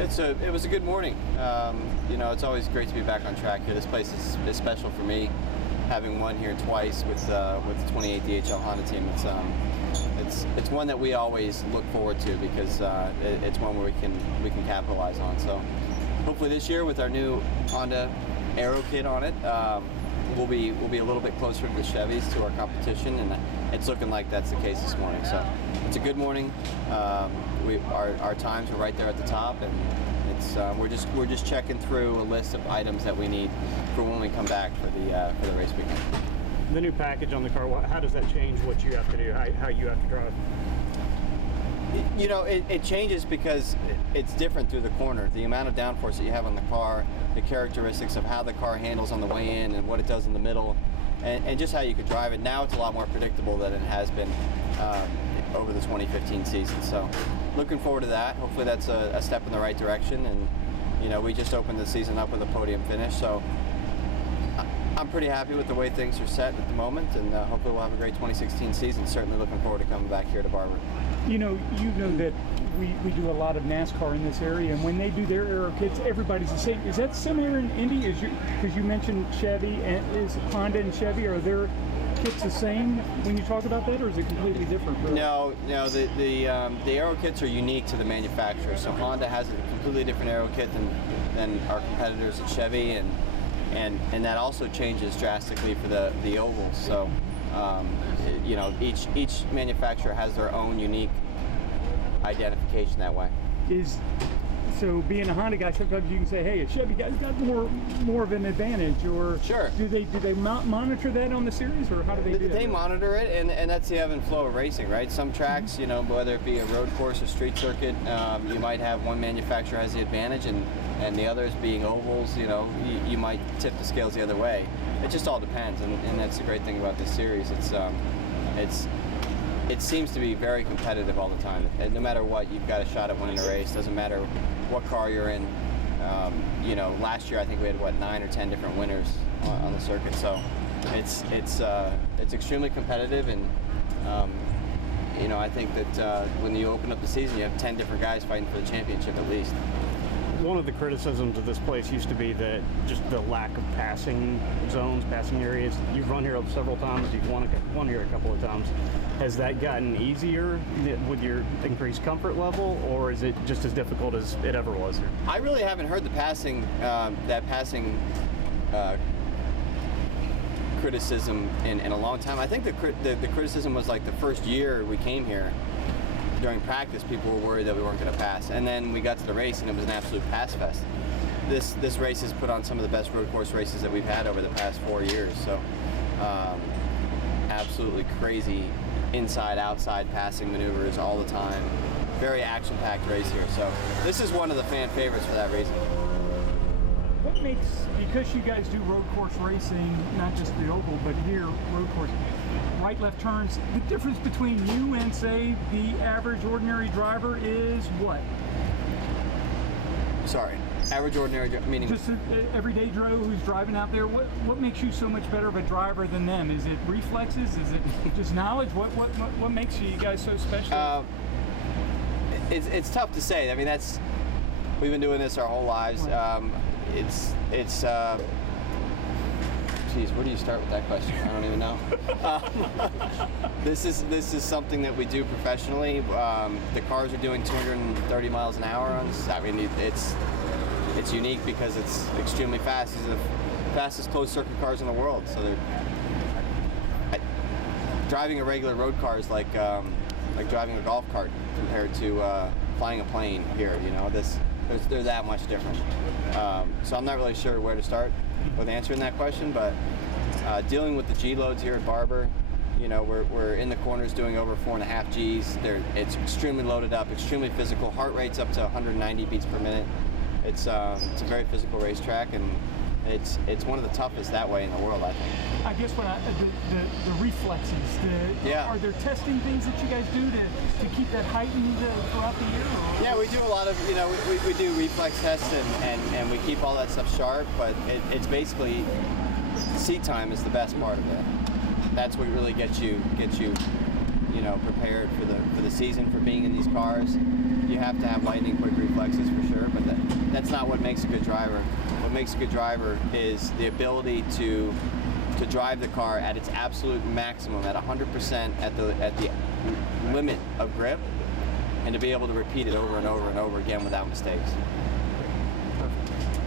It was a good morning. It's always great to be back on track here. This place is special for me, having won here twice with the 28 DHL Honda team. It's one that we always look forward to because it's one where we can capitalize on. So hopefully this year with our new Honda Aero kit on it, we'll be a little bit closer to the Chevys, to our competition, and it's looking like that's the case this morning. So it's a good morning. Our times are right there at the top, and it's we're just checking through a list of items that we need for when we come back for the race weekend. The new package on the car, how does that change what you have to do, how you have to drive? It changes because it's different through the corner. The amount of downforce that you have on the car, the characteristics of how the car handles on the way in and what it does in the middle, and just how you could drive it. Now it's a lot more predictable than it has been over the 2015 season. So looking forward to that. Hopefully that's a step in the right direction. And we just opened the season up with a podium finish. So I'm pretty happy with the way things are set at the moment, and hopefully we'll have a great 2016 season. Certainly looking forward to coming back here to Barber. You know that we do a lot of NASCAR in this area, and when they do their aero kits, everybody's the same. Is that similar in Indy? Because you mentioned Chevy, and is Honda and Chevy, are their kits the same when you talk about that, or is it completely different? No. The aero kits are unique to the manufacturer. So Honda has a completely different aero kit than our competitors at Chevy, and that also changes drastically for the ovals. So each manufacturer has their own unique identification that way. So being a Honda guy, sometimes you can say, hey, a Chevy guy's got more of an advantage, or sure. Do they monitor that on the series, or how do they do that? They monitor it, and that's the ebb and flow of racing, right? Some tracks, whether it be a road course or street circuit, you might have one manufacturer has the advantage, and the others being ovals, you might tip the scales the other way. It just all depends, and that's the great thing about this series. It seems to be very competitive all the time. And no matter what, you've got a shot at winning a race. Doesn't matter what car you're in. Last year I think we had 9 or 10 different winners on the circuit. So it's extremely competitive, and I think that when you open up the season, you have 10 different guys fighting for the championship at least. One of the criticisms of this place used to be that just the lack of passing zones, passing areas. You've run here several times. You've won here a couple of times. Has that gotten easier with your increased comfort level, or is it just as difficult as it ever was here? I really haven't heard the passing criticism in a long time. I think the criticism was like the first year we came here. During practice, people were worried that we weren't going to pass, and then we got to the race, and it was an absolute pass fest. This race has put on some of the best road course races that we've had over the past 4 years. So, absolutely crazy inside-outside passing maneuvers all the time. Very action-packed race here. So, this is one of the fan favorites for that reason. What makes, because you guys do road course racing, not just the oval, but here road course, right, left turns, the difference between you and, say, the average ordinary driver is what? Sorry, average ordinary meaning? Just an everyday Joe who's driving out there. What makes you so much better of a driver than them? Is it reflexes? Is it just knowledge? What makes you guys so special? It's tough to say. I mean, we've been doing this our whole lives. Geez, where do you start with that question? I don't even know. This is something that we do professionally. The cars are doing 230 miles an hour on this. I mean, it's unique because it's extremely fast. These are the fastest closed circuit cars in the world. So driving a regular road car is like driving a golf cart compared to flying a plane here. They're that much different. So I'm not really sure where to start with answering that question, but dealing with the G loads here at Barber, we're in the corners doing over 4.5 Gs. It's extremely loaded up, extremely physical. Heart rate's up to 190 beats per minute. It's a very physical racetrack, and it's one of the toughest that way in the world, I think. I guess the reflexes. Are there testing things that you guys do to keep that heightened throughout the year? Yeah, we do a lot of, we do reflex tests and we keep all that stuff sharp, but it's basically, seat time is the best part of it. That's what really gets you you know, prepared for the season, for being in these cars. You have to have lightning quick reflexes for sure, but that's not what makes a good driver. What makes a good driver is the ability to drive the car at its absolute maximum, at 100% at the limit of grip, and to be able to repeat it over and over and over again without mistakes.